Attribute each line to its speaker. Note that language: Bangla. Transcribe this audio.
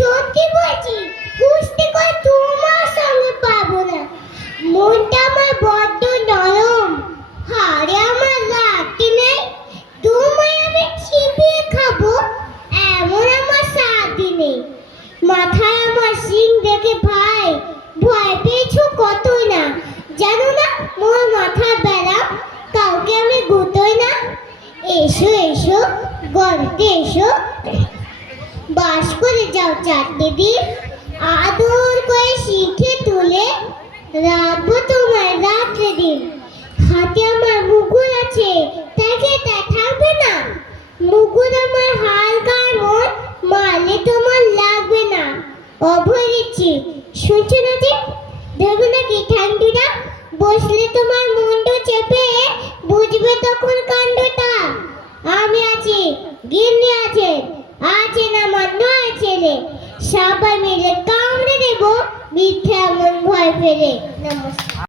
Speaker 1: সত্যি বলছি কুস্তি করে তোমার সঙ্গে পাবো না। মনটা আমার বড্ড নরম। হাড়ে আমার লাগতে নেই। তোমায় আমি চিবিয়ে খাব, এমন আমার সাথে নেই। মাথায় আমার সিং দেখে ভাই, ভয় পেয়েছ কত না? জানো না মোর মাথা বেড়া কাউকে আমি গুতোই না। এসো এসো গল্পে এসো। বাস করে যাও চারটে দিন আদর করে শিখে তুলে রাখব তোমার রাত্রে দিন। হাতে আমার মুকুল আছে, তাকে তাই থাকবে না। মুকুল আমার হালকার মন মারলে তোমার লাগবে না। অভয় দিচ্ছি শুনছো না যে? দেখো নাকি ঠান্ডুটা? বসলে তোমার মুন্ডু চেপে বুঝবে তখন কাণ্ডটা। আমি আছি, গিন্নি আছে সবাই মিলে কামড়ে দেব মিথ্যা এমন ভয় ফেলে নমস্কার।